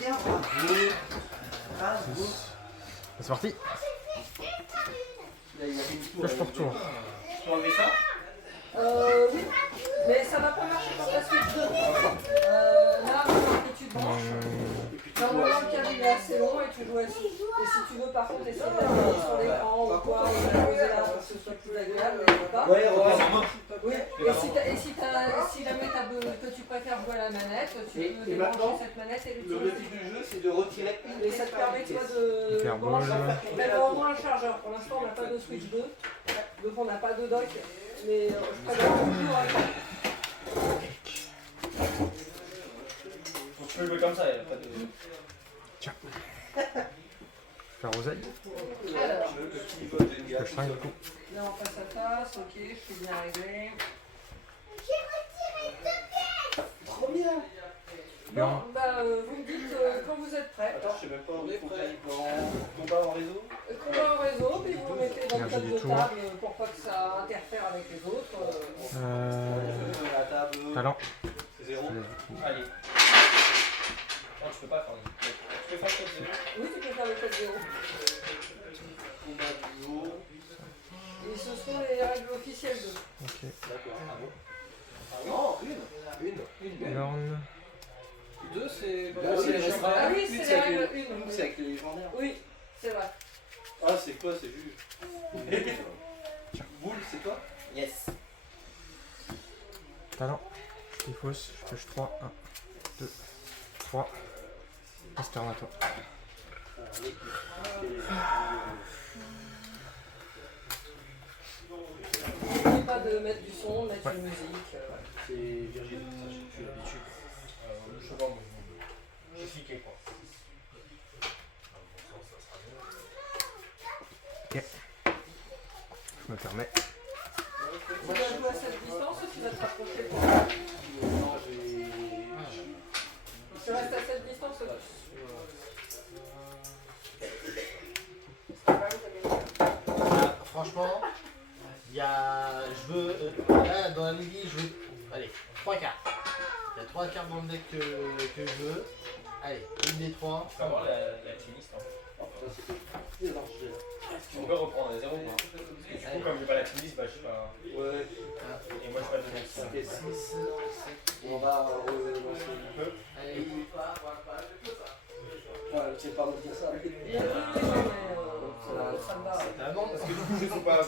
bien, bravo. C'est parti. Flèche pour tour. Tu peux enlever ça? Oui, mais ça va pas marcher pour la suite 2. Là, que tu te branches. Normalement, le câble il est assez long et tu joues assis. Et si tu veux, par contre, essayer d'appuyer sur l'écran ou quoi, ou de la poser là pour que ce soit plus agréable, mais pas. Ouais, reprends. Oui, et si jamais que tu préfères jouer à la manette, tu peux débrancher cette manette et l'utiliser. L'objectif du jeu, c'est de retirer une Et ça te permet toi de brancher. Mais au moins un chargeur. Pour l'instant, on n'a pas de Switch 2, donc on n'a pas de dock. Mais je préfère toujours à faire. Tu peux jouer comme ça, il n'y a pas de. Tiens. Faire oseille. Alors, Flèche 5 du coup. là on passe à tasse, ok, je suis bien réglé. Trop bien. Bon, bah vous me dites quand vous êtes prêts. Attends, je sais même pas où il faut qu'il aille en combat en réseau. Combat en réseau, puis vous mettez dans le Énergie top des de tours. table pour pas que ça interfère avec les autres. La table. Talent. C'est 0. Allez. Non, tu peux pas faire. Tu peux faire ça, c'est Oui, tu peux faire le 4-0. Combat du jour. Et ce sont les règles officielles de. Ok. D'accord. Ah bon? Non, une. Lorne. 2, c'est. Bah oui, c'est les les légendaires. Ah oui, c'est les règles Une, 1. c'est avec les légendaires. Oui, c'est vrai. Ah, c'est quoi? C'est juste. Boule, c'est toi? Yes. Talent. Il fausse. Flèche 3. 1, 2, 3. Asterne à toi. N'oubliez pas de mettre du son, mettre une musique. C'est Virgile, ça, je suis l'habitude. Je sais pas, moi. Je suis cliqué quoi. Ok. Je me permets. Tu vas jouer à cette distance ou tu vas te rapprocher pour... Non, j'ai. Tu restes à cette distance ou... Franchement, il y a. Je veux. Là, dans la Lily, je veux. Allez, 3 cartes. Il y a 3 cartes dans le deck que je veux. Allez, une des 3. Tu peux avoir la tennis, non? Oh putain, c'était. Non, Tu peux reprendre à 0 quoi. Parce que du coup, comme j'ai pas la tennis, bah je sais pas. Ouais. Et moi je vais pas donner ça. C'était 6. On va relancer un peu. Allez. Ouais, c'est pas me dire ça. Ça me va. Ah non, parce que Du coup, je sais pas.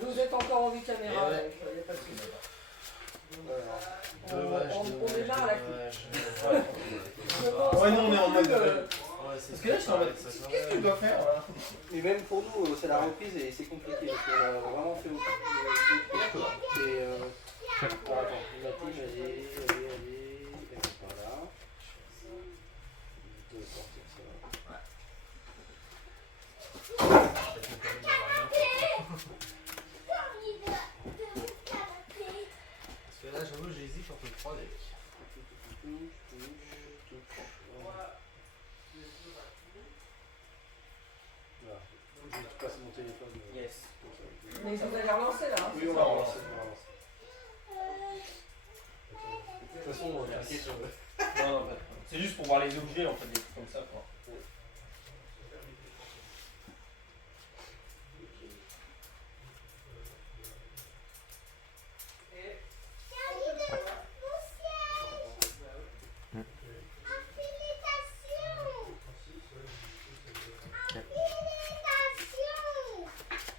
Vous êtes encore en vue caméra, Ouais. il n'y a pas de souci. dommage. On démarre à la dommage. Ouais, non, on est en mode. Ouais, c'est Parce que là, je suis en mode. Qu'est-ce que tu dois faire là? Et même pour nous, c'est la reprise et c'est compliqué parce qu'on a vraiment fait beaucoup de trucs. Et attends, la team, allez. Voilà. Je vais sortir ça. Parce que là, j'avoue, j'hésite entre 3 decks. Voilà. Je vais passer mon téléphone. Yes. Mais vous allez relancer là. Oui, on va relancer. De toute façon, t'inquiète sur le. Non, non, pas. C'est juste pour voir les objets, en fait, des trucs comme ça quoi.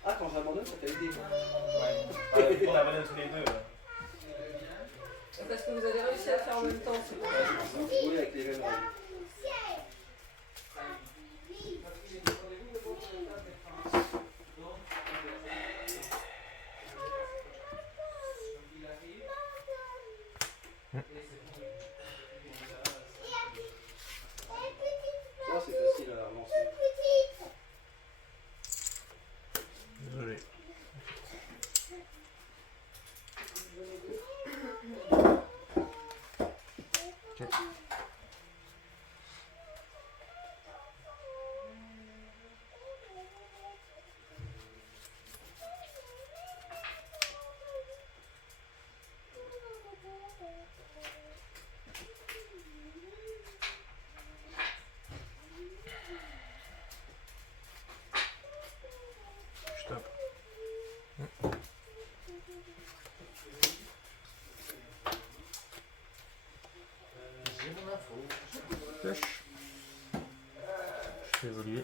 Ah, quand j'abandonne, ça fait aider. Ouais. On abandonne tous les deux. Parce que vous avez réussi à faire en même temps. C'est pour ça. Oui, avec les mêmes règles. Ça, c'est facile à avancer. Désolé. Ok. fais évoluer.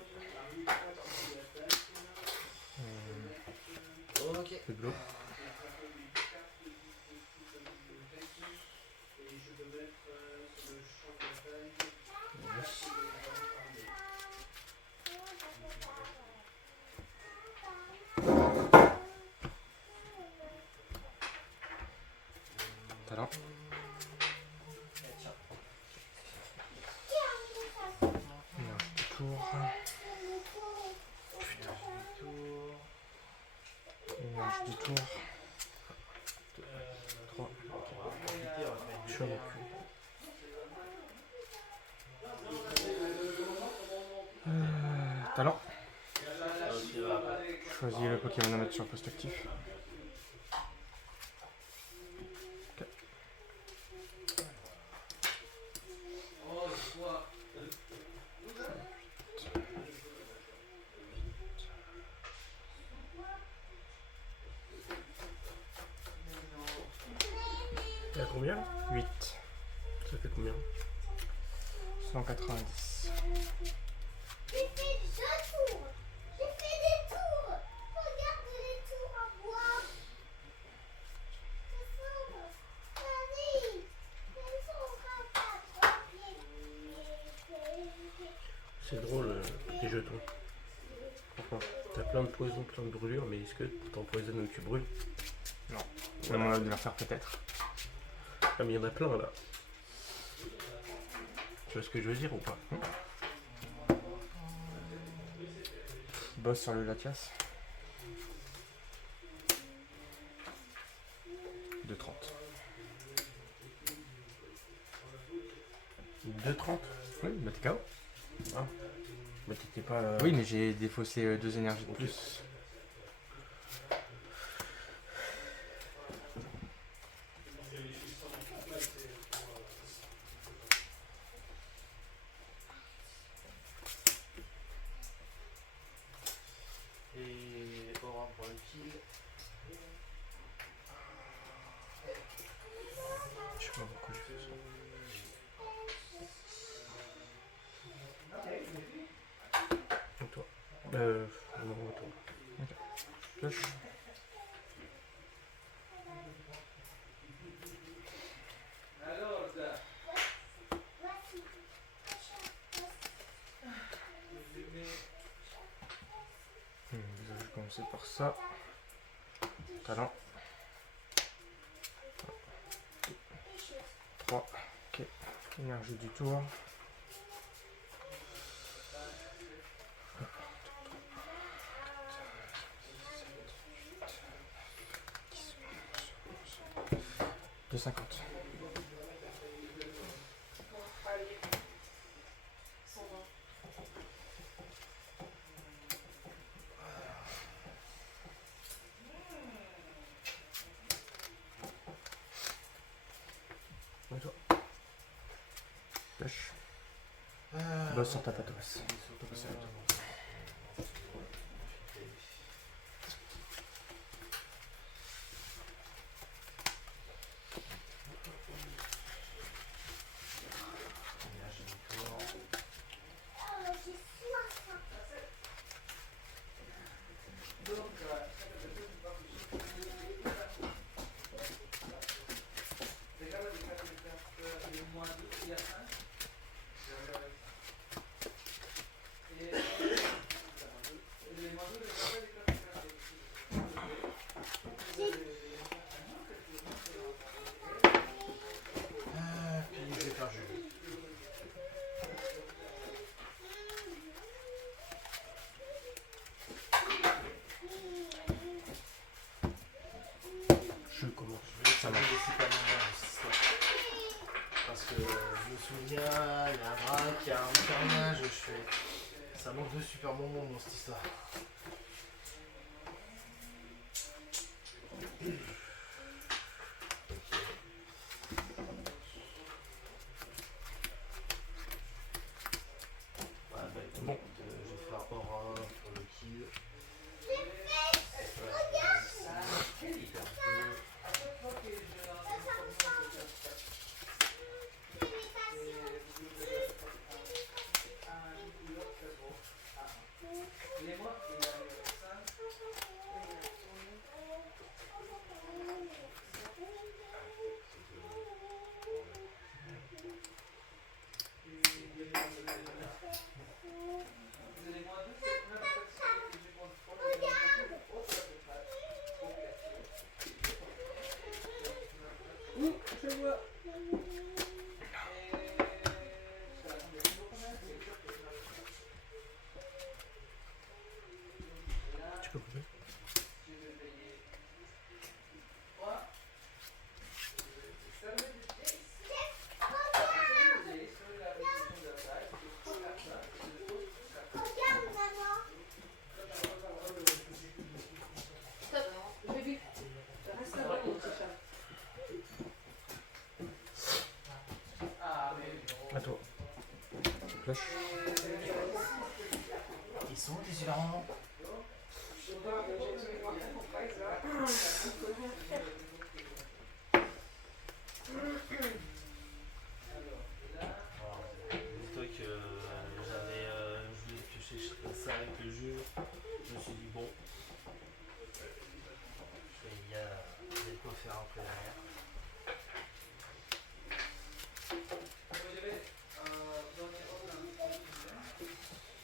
Ok. C'est de l'eau. Talent. Énergie du tour. Énergie du tour. 3. Je suis avec lui. Talent. Choisis le Pokémon à mettre sur le poste actif. Ok. Il y a combien? 8. Ça fait combien? 190. J'ai fait 2 tours. J'ai fait des tours. Regarde les tours à boire. Ça semble. Vas-y. Elles sont capables. C'est drôle, tes jetons. Pourquoi? T'as plein de poisons, plein de brûlures, mais est-ce que t'empoisonnes ou tu brûles? On va de leur faire peut-être. Ah, mais il y en a plein là. Tu vois ce que je veux dire ou pas? Boss sur le Latias. De 30. 2,30? Oui, bah t'es KO. Mais t'étais pas. Oui, mais j'ai défaussé 2 énergies de En plus. plus. Et aura pour le kill. Je sais pas pourquoi je fais ça. Et toi? Non, toi. Pioche. Je vais commencer par ça. Talent. 3. Ok. Énergie du tour. De 50. Et toi? Pioche. Boss sur ta tatouage. J'ai soif. Puis je vais faire jeu. Je commence. Ça marche. Parce que je me souviens, il y a un braque, il y a un carnage, je fais. Ça manque de super moments dans cette histoire. Ouais, bah, Bon. je vais faire aura pour le kill. peux couper. Regarde, maman. Stop, j'ai vu. Reste là-bas, mon petit chat. À toi. Flash. Ils sont où tes super moments? Dis-toi que j'avais je voulais piocher ça avec le jeu. Je me suis dit bon. Il y a de quoi faire un peu derrière.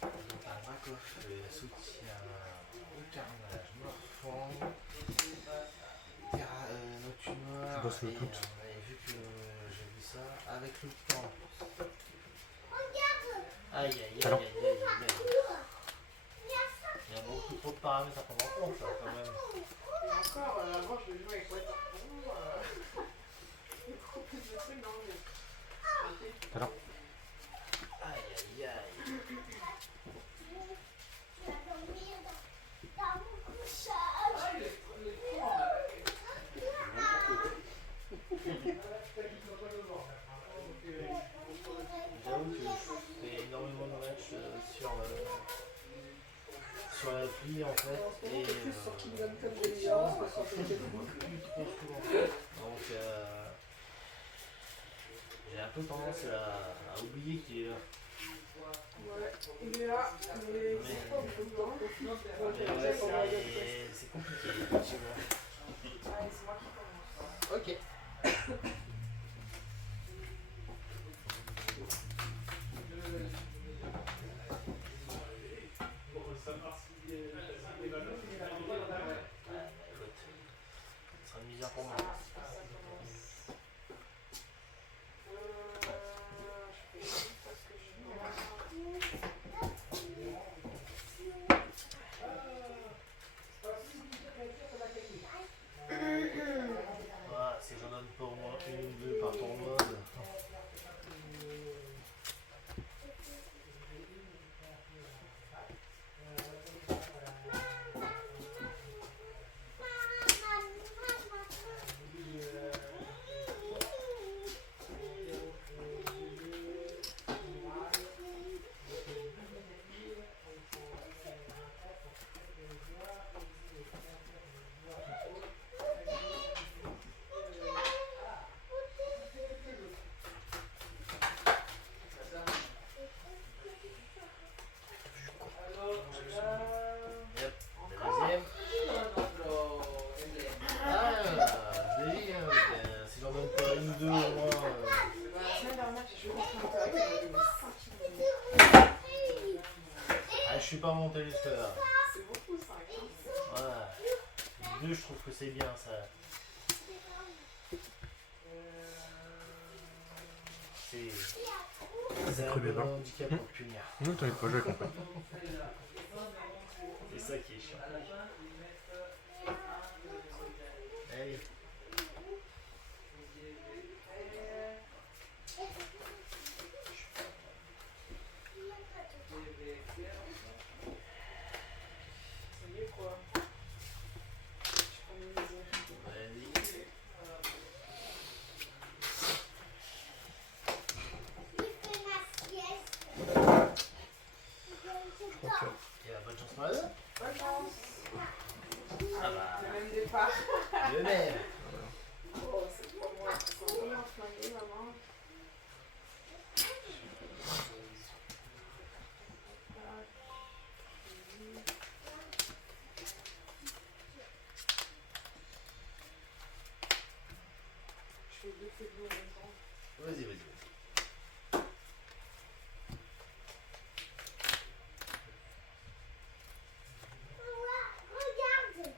Donc un bracoff, soutien au carnage, morphand, noctu noir. Tu bosses le tout. Et vu que j'ai vu ça, avec le temps. Regarde. Aïe aïe aïe Alors. aïe aïe aïe aïe. Il y a beaucoup trop de paramètres à prendre en compte là quand même. Et encore, avant je jouais avec Waterpoo, beaucoup plus de trucs dans le jeu. Alors. Aïe aïe aïe. Tu vas dormir dans mon couchage. J'avoue que je fais énormément de matchs sur l'appli en fait. Et Plus sur Kingdom Come Deliverance que sur plus Pokémon. trop souvent. Donc j'ai un peu tendance à oublier qu'il est là. Ouais, il est là, mais c'est pas beaucoup de temps. Mais ouais, c'est compliqué effectivement. Allez, c'est moi qui commence. Ok. Écoute, ce sera une misère pour moi. Je fais juste parce que je suis Voilà, si j'en donne pas au moins une ou deux par ton mode. Yep, la deuxième. Ah, je l'ai dit, hein, si j'en donne pas une ou deux au moins. La semaine dernière, j'ai joué contre un gars qui avait 5 minutes. Ah, je suis pas monté jusque là. C'est beaucoup 5. Voilà. Deux, je trouve que c'est bien ça. C'est un cru peu bien. un handicap pour le punir. Non, t'inquiète pas, j'ai compris. C'est ça qui est chiant. Allez. Ça y est quoi. Je prends mes mesures. Vas-y. Et la bonne chance pour la deux. Bonne chance. Ah bah, Le même départ. le même. Oh, c'est pour moi. C'est bien flingué, maman. Je fais deux feux de l'eau en même temps. Vas-y, vas-y. Regarde.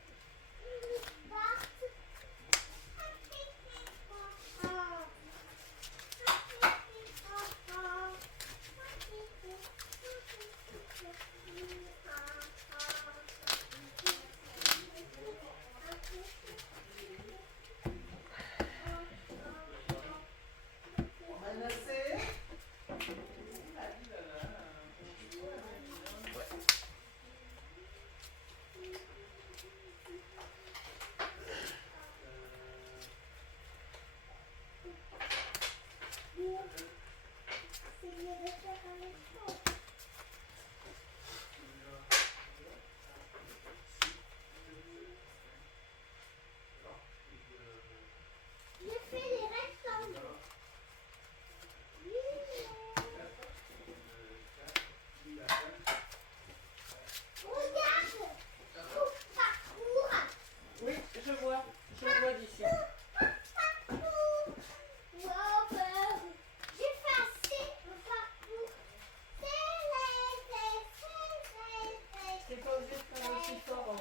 Je fais les rectangles. Regarde. Parcours. Oui, je vois d'ici. J'ai fait assez le parcours. T'es pas obligé de faire aussi fort.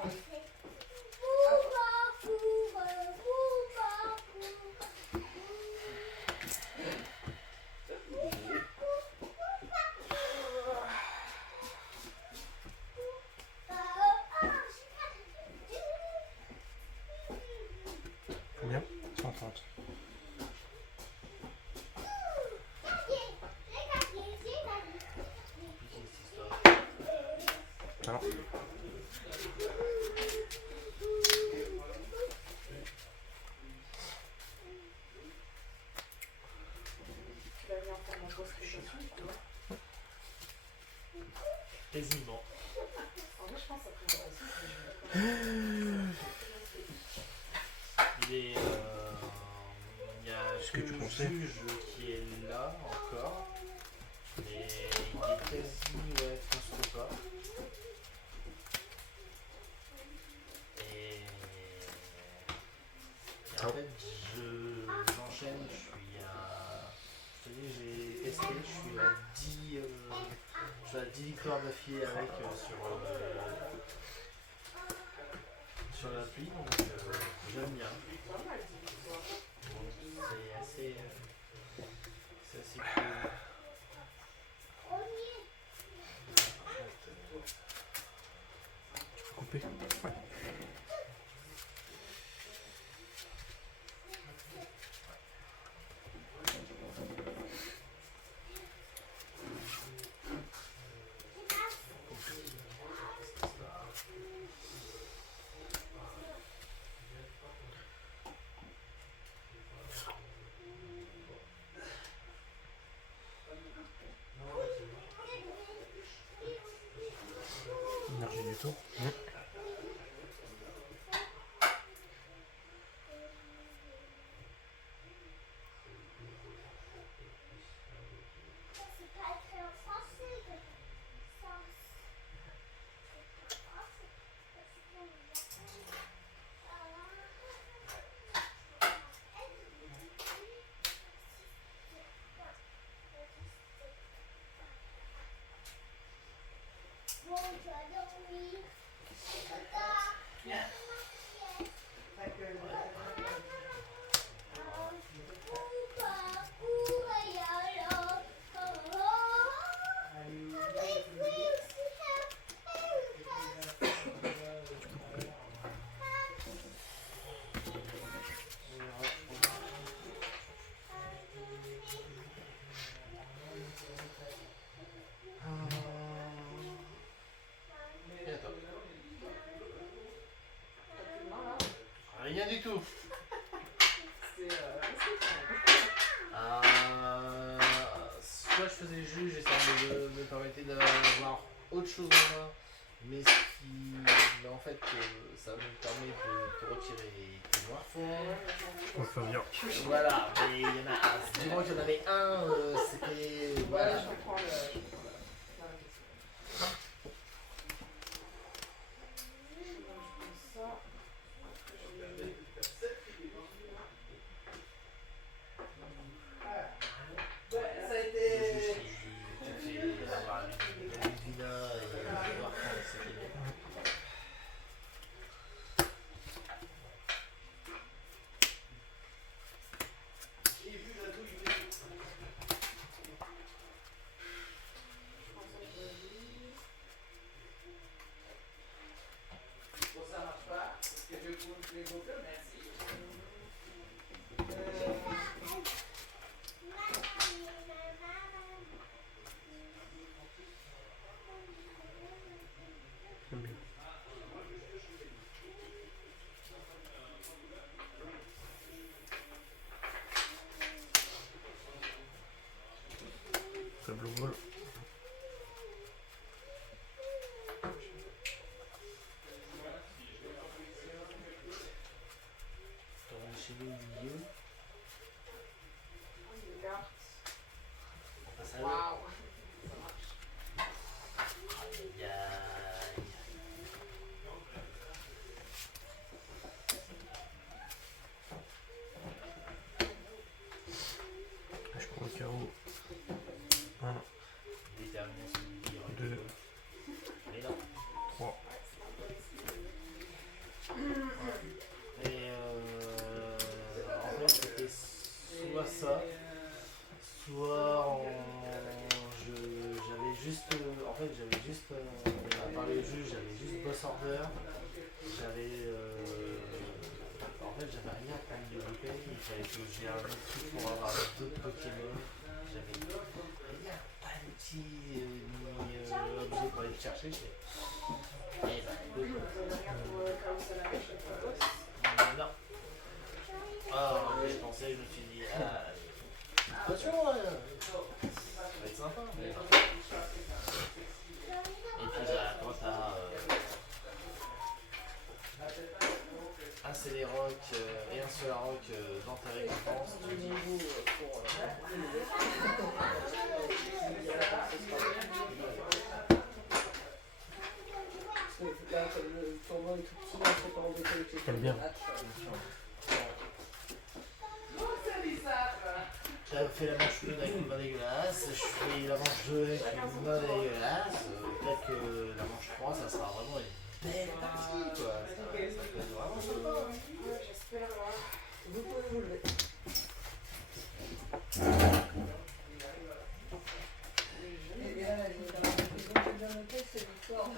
Combien 130. Alors, Tu vas venir faire mon poste question, toi. Quasiment. En vrai, je pense que ça pourrait aussi. Il est. Il y a Ce que tu le pensais. juge qui est là encore. Mais il est quasi. Ouais, presque pas. Et en fait, j'enchaîne, je suis à. Je te dis, j'ai testé, je suis à 10. Je suis à 10 victoires d'affilée avec sur l'appli, donc j'aime bien. C'est assez cool. couper. Ouais. Énergie du tour. C'est pas écrit en français. Bon, tu vas dormir. Et attends. Rien du tout. Soit je faisais juge et ça me permettait d'avoir autre chose en main, mais en fait ça me permet de te retirer tes noirs fonds. On fait bien. Voilà, mais il y en a. Du moment qu'il y en avait un, c'était. Ouais, Voilà. je comprends la question. Ça a été. terminer celui qui aurait 2, Mais non. 3. Et en fait, c'était soit ça, soit j'avais juste, en fait, j'avais juste, à part le jeu, j'avais juste boss order, j'avais, en fait, j'avais rien pour me développer, il fallait que j'ai un autre truc pour avoir d'autres Pokémon, j'avais rien, pas d'outil ni objet pour aller le chercher, et non. Ah, j'ai pensé, je me suis dit, attention, ça va être sympa. Mais... Et puis bah, quand t'as un Celeroc et un Solaroc dans ta récompense, tu dis Le tournoi est tout petit, on ne peut pas embêter avec les Quel bien. J'ai fait la manche 1 avec une main dégueulasse, je fais la manche 2 avec une main dégueulasse, peut-être que la manche 3 ça sera vraiment une belle partie quoi, ça peut être vraiment sympa. J'espère. Vous pouvez vous lever. Et là, j'ai bien noté, c'est l'histoire.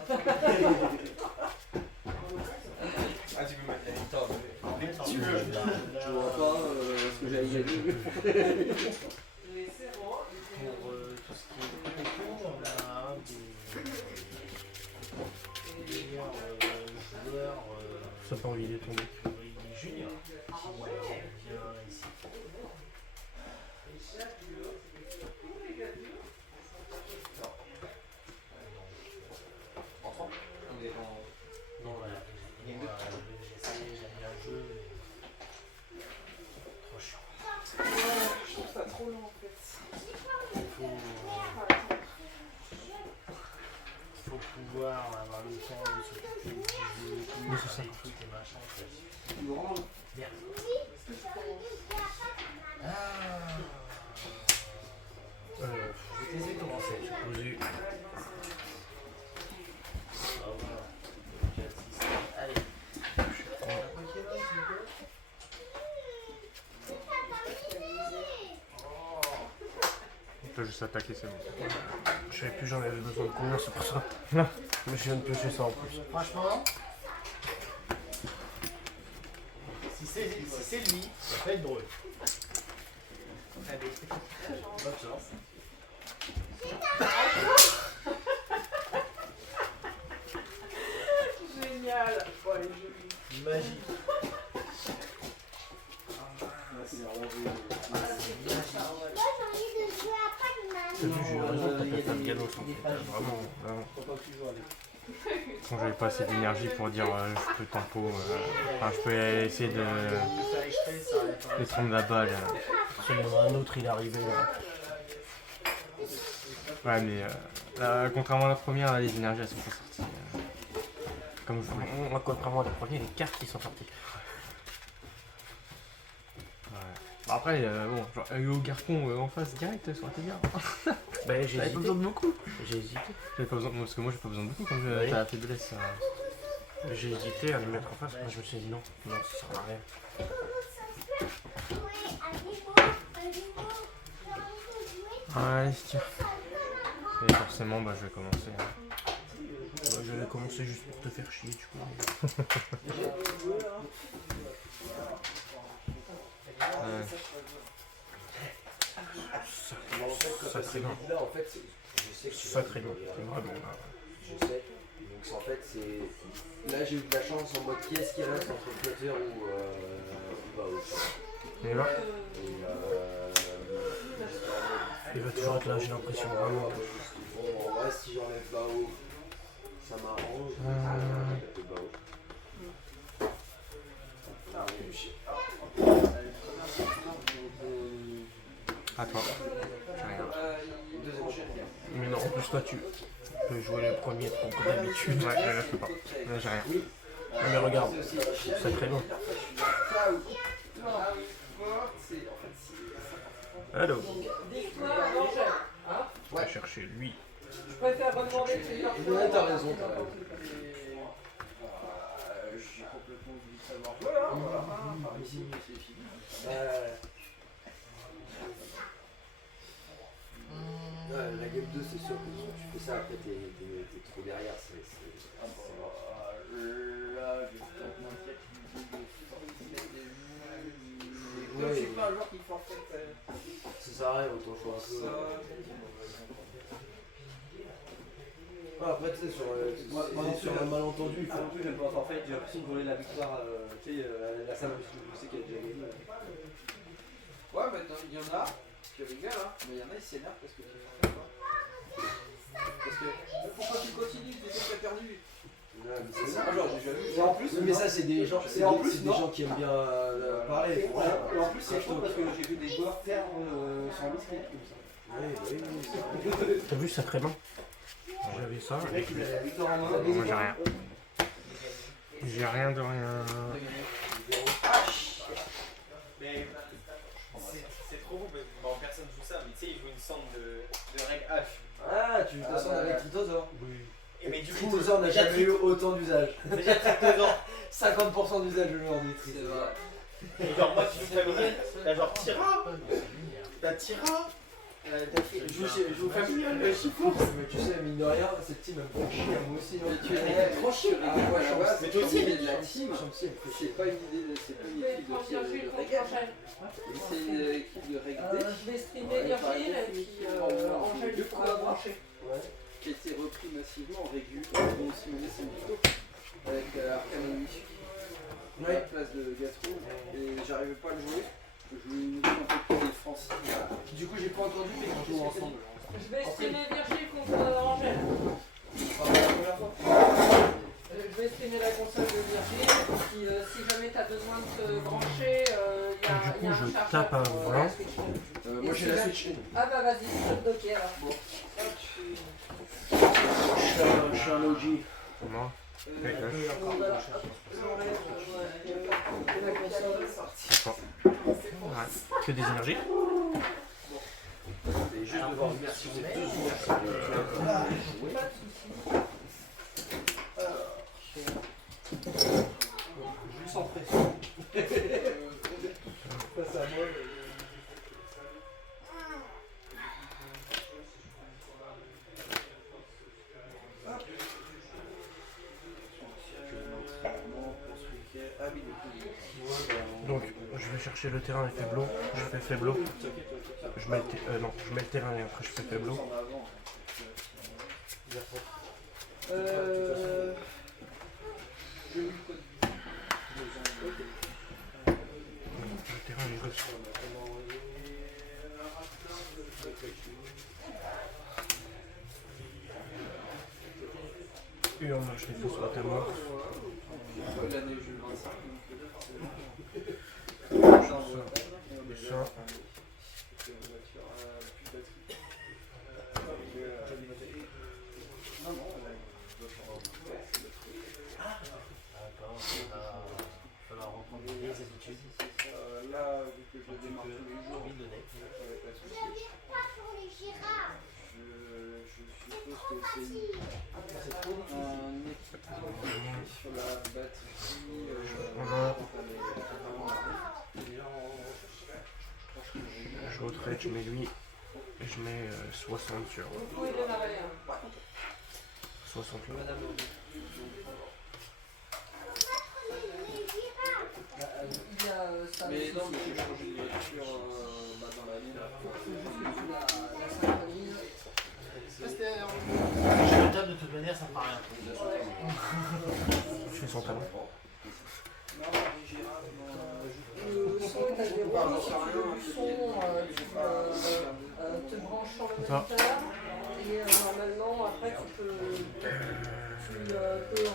Ah, tu peux mettre la victoire. En fait, Tu veux. Je vois pas ce que j'allais gagner. Pour tout ce qui est Pokémon, on a un des meilleurs joueurs Ça pas envie de tomber. junior qui vient ici. En 3 on est en. Non, voilà. J'ai essayé, j'aime bien le jeu, mais trop chiant. Je trouve ça trop long en fait. Il faut pouvoir avoir le temps de s'occuper du jeu, Oui, c'est ça. des trucs et machin. Grand. Merde. Je vais essayer de commencer. Posé. Ah, voilà. Allez. Un Pokémon, s'il vous plaît. On peut juste attaquer, c'est bon. Je savais plus, j'en avais besoin de combien, c'est pour ça. Là, je viens de piocher ça en plus. Franchement, si c'est lui, ça peut être drôle. Allez, bonne chance. Génial. Bon, allez, je vais. Magie. T'as vu, j'ai eu raison, t'as fait un galop sans fait. Vraiment, vraiment. Quand j'avais pas assez d'énergie pour dire je peux tempo, enfin je peux essayer de prendre la balle. Il y en a un autre, il est arrivé là. Ouais, mais là, contrairement à la première, là, les énergies elles sont pas sorties. Comme je contrairement à la première, les cartes qui sont sorties. Ouais. Bon, après, bon, genre, eu au Garcon en face direct, ça aurait été bien. Bah, j'ai J'avais pas besoin de beaucoup. J'ai hésité. J'avais pas besoin, parce que moi j'ai pas besoin de beaucoup comme Oui. t'as la faiblesse. J'ai hésité à le mettre en face, moi je me suis dit non, non, ça sert à rien. Allez, tiens. Et forcément, bah, je vais commencer. J'avais commencé juste pour te faire chier, du coup. Sacré bien. Là, en fait, je sais que Sacré bien. C'est vraiment. Je sais. Donc, en fait, c'est. Là, j'ai eu de la chance en mode qui est-ce qui reste entre Flutter ou Bao. Et là, Il va toujours être là, j'ai l'impression, vraiment. Bon, en vrai, si j'enlève Bao, ça m'arrange. Bao. à toi. J'ai rien. Mais non, en plus toi tu peux jouer le premier comme d'habitude. Ouais, là, je peux pas. Là, j'ai rien. Mais regarde, sacré bien. Allô. Dis-toi, Angèle, hein? On va chercher lui. Je préfère redemander plusieurs fois. Ouais, t'as raison, qu'il t'as va raison. pas tout passer. J'ai complètement oublié de savoir. Voilà, par ici, c'est fini. La game 2, c'est sûr que si tu fais ça, après t'es trop derrière. Là, je vais peut-être mentir qu'il me dit des comme je suis pas un joueur qui forfait. Ça sert à rien, autant jouer un peu. Après, tu sais, sur un malentendu, il faut. En plus, j'aime pas forfait, j'ai l'impression de voler la victoire tu sais, la salle, parce que je sais qu'elle a déjà gagné. Ouais, mais il y en a qui rigolent, hein, mais il y en a qui s'énervent parce que tu forfais pas. Parce que pourquoi tu continues, tu sais que t'as perdu. Ouais, mais c'est ça. Genre, j'ai jamais vu. Et en plus, mais ça, c'est des gens, Et en plus, des gens qui aiment bien parler. Et en plus, c'est chaud parce que j'ai vu des joueurs perdre sans misclic comme ça. Oui. T'as vu sacrément? J'avais ça. Le mec, il a la victoire en main. Moi j'ai rien. J'ai rien de rien. Mais c'est trop beau, mais bon, personne joue ça, mais tu sais, il joue une sorte de règle H. Ah, tu joues ta sonde avec Tritosaur. Oui. Et mais du coup, Tritosaur n'a jamais eu autant d'usage. déjà Tritosaur. 50% d'usage aujourd'hui, C'est Tritosaur. vrai. Et genre, moi, tu joues comme vrai, t'as genre Tira, t'as Tira, t'as fait. Je joue familial, mais je suis fou. Mais tu sais, mine de rien, cette team elle me fait chier, moi aussi. Mais tu es trop chier. à la base, Mais toi aussi, l'idée de la team, Champion, elle me fait chier. c'est pas une idée, c'est pas une équipe de règle. C'est une équipe de règle deck Je vais streamer Virgile et puis Angèle du pourra brancher. qui a été repris massivement en régu, dont Simonet Saint-Vito, avec Arcane Magnifique à la place de Gatro, et j'arrivais pas à le jouer. Je jouais une équipe un peu plus défensive. Du coup, j'ai pas entendu, mais ils jouent ensemble. Je vais streamer Virgile contre Angèle. Je vais streamer la console de Virgile. Puis si jamais tu as besoin de te brancher, il y a Du coup, un je chargeur tape un pour blanc. la Switch. Moi, j'ai la Switch. Ah bah vas-y, je te bloque alors. Je suis un OG. Comment? Voilà. J'enlève la console. D'accord. Ouais. Que des énergies. Et juste devoir remercier ces deux joueurs. Je sens pression. Face à moi. Donc, je vais chercher le terrain et faiblo. Je fais faiblo. Je mets je mets le terrain et après je fais faiblo. Le terrain est reçu. Et on a acheté tout sur la terre morte. L'année Jules 25. Ça. Là, vu que je démarre tous les jours, Vous n'allez pas pour les girafes. je suppose que c'est un équipement sur la batterie. Je retraite, je mets lui. Et je mets 60 sur. Vous pouvez démarrer. 60 là. Il y a ça. Mais non, mais j'ai changé de voiture dans la ville. La synchronise. De toute manière, ça ne fera rien. Je fais son talent. Non, les girafes, Le son est à zéro, si tu veux du son, tu te branches sur le moniteur et normalement après tu peux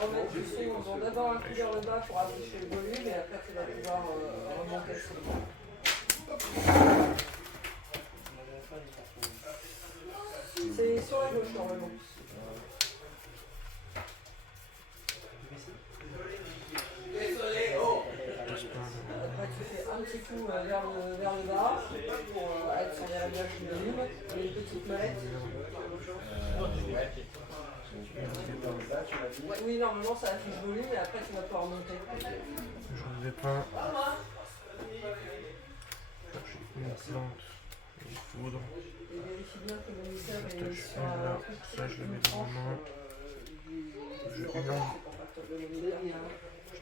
remettre du son en faisant d'abord inclure le bas pour afficher le volume et après tu vas pouvoir remonter le son. C'est sur la gauche normalement. Après tu fais un petit coup dessous vers le bas pour être sur la bien du volume et une petite molette. Oui, normalement ça affiche volume et après tu vas pouvoir monter. Je vous ai pas chercher une plante, une foudre. Et vérifie bien que le moniteur est Attache sur une là, un truc ça je le mets dans tranche, ma main. Je c'est hurle, pour pas que le moniteur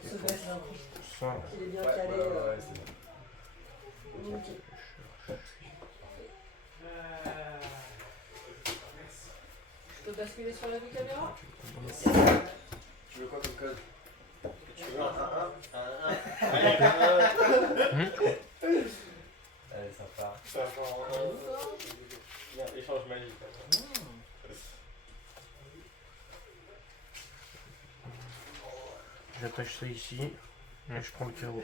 je se baisse défonce d'un coup. ça. Qu'il est bien calé. Ok. Je peux basculer sur la vue caméra? Tu veux quoi comme code? Tu veux un 1-1? Allez, ça part. Ça va en bien, échange magique. J'attache ça ici et je prends le carreau.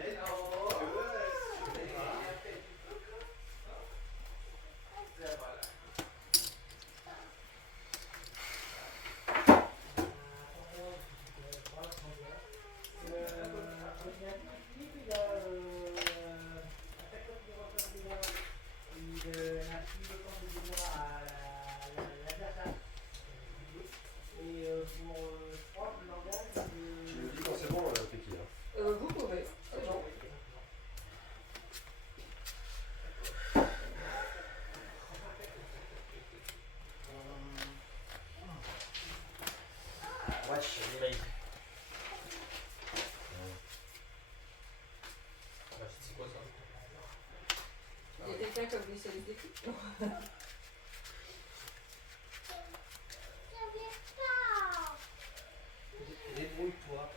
Tu me dis quand c'est bon, Peki. Vous pouvez, c'est bon. Wesh. C'est quoi ça? Il y a quelqu'un qui a oublié sa liste d'équipe? Débrouille-toi.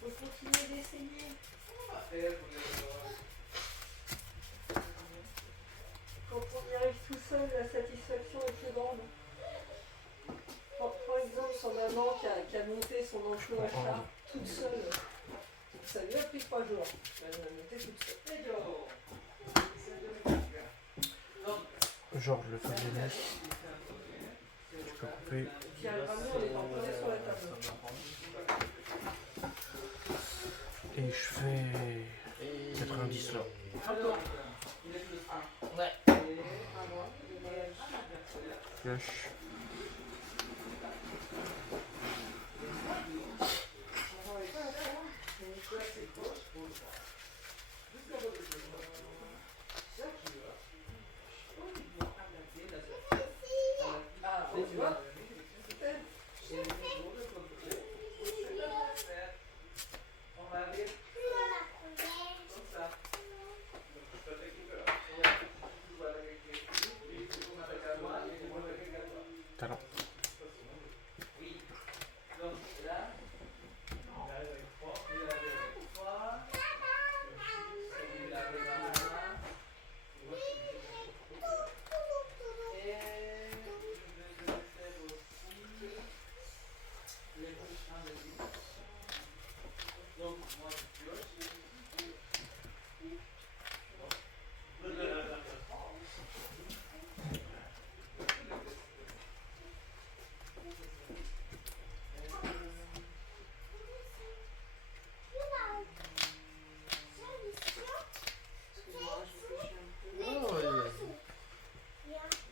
Faut continuer d'essayer. Quand on y arrive tout seul, la satisfaction est plus grande. Prends exemple sur maman qui a monté son enclos à chat toute seule. Ça lui a pris 3 jours. Elle l'a monté toute seule. Georges le Fabien. Je peux couper. Tu arriveras mieux en étant posé sur la table. Et je fais 90 là. Ouais. Flash. Ah, tu vois? Super. Talent.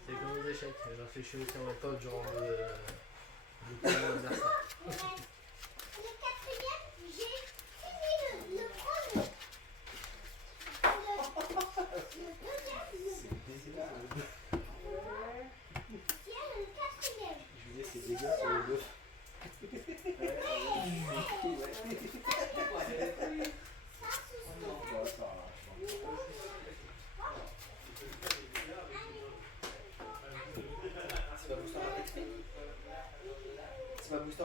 C'est comme les échecs, j'ai réfléchi aussi en même temps durant le premier adversaire. Le quatrième, j'ai fini le premier. Le deuxième, tiens, le quatrième. Je veux dire, c'est dégâts sur le bœuf. C'est pas booster à XP? C'est pas booster à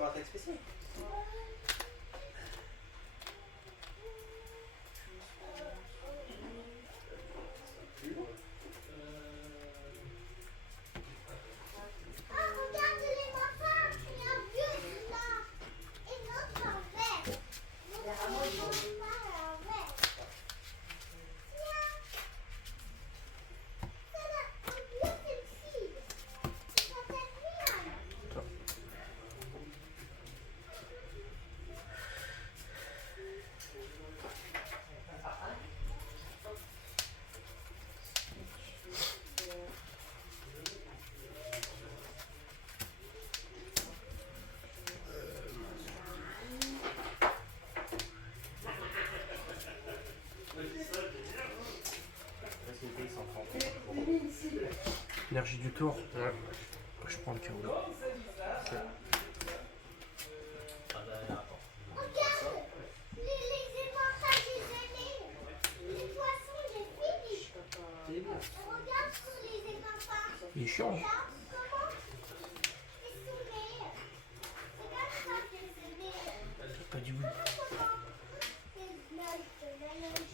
Énergie du tour. Ouais. Je prends le chaos. Ah bah attends. Regarde, les éventrages, je les ai mis. Les poissons, j'ai fini. Regarde sur les éventrages. Il est chiant. Regarde comment ils sont nés. C'est comme ça que je les ai mis. C'est pas du bruit. Comment c'est de la neige.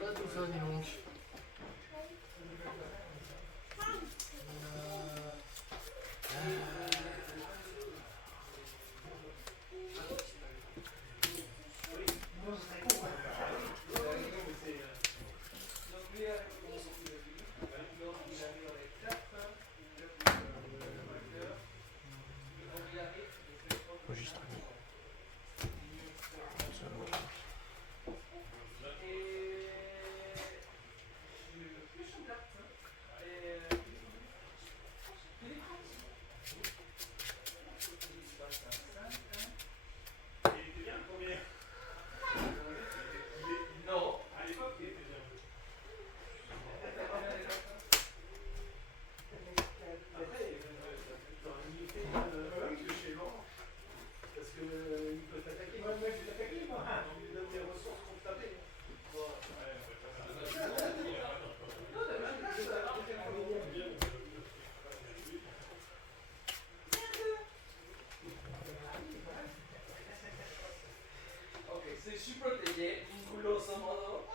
Pas tout ça, dis donc. Registre. Se ci protegge in grosso modo.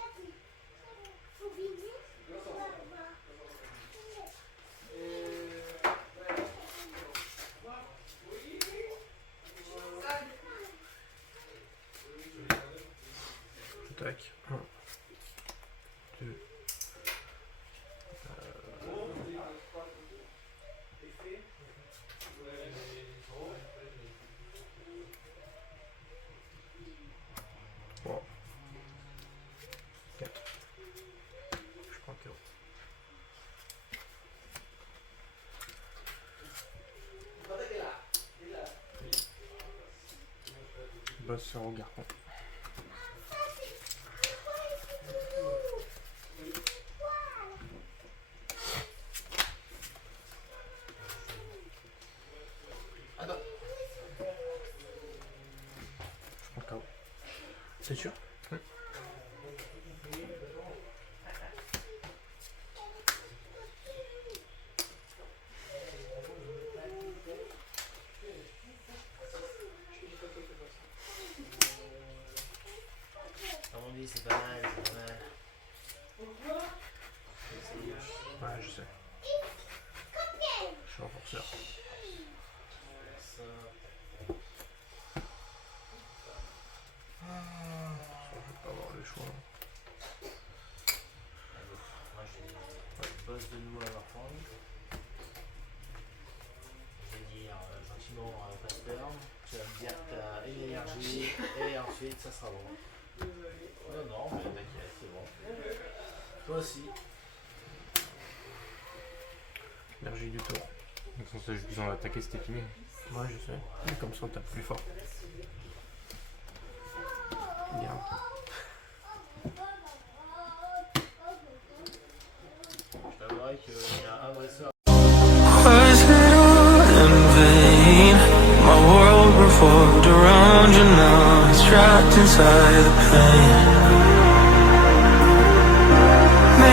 Tac. 1, 2. Bon. 4. Je prends le chaos. Boss sur au garçon. Je prends KO. C'est sûr? Oui. Comme on dit, c'est pas mal, c'est pas mal. Ouais, je sais. Je suis renforceur. Ça. Je vais pas avoir le choix. Moi j'ai le boss de nous à leur prendre. Je vais dire gentiment pas de peur. Tu vas me dire que t'as une énergie et ensuite ça sera bon. Non, non, mais t'inquiète, c'est bon. Toi aussi. Énergie du tour. Donc sans ça, juste besoin d'attaquer, c'était fini. Ouais, je sais. Mais comme ça, on tape plus fort. Bien. Je t'avouerai qu'il y a un dresseur. Was it all in vain? My world revolved around you now. It's trapped inside the pain.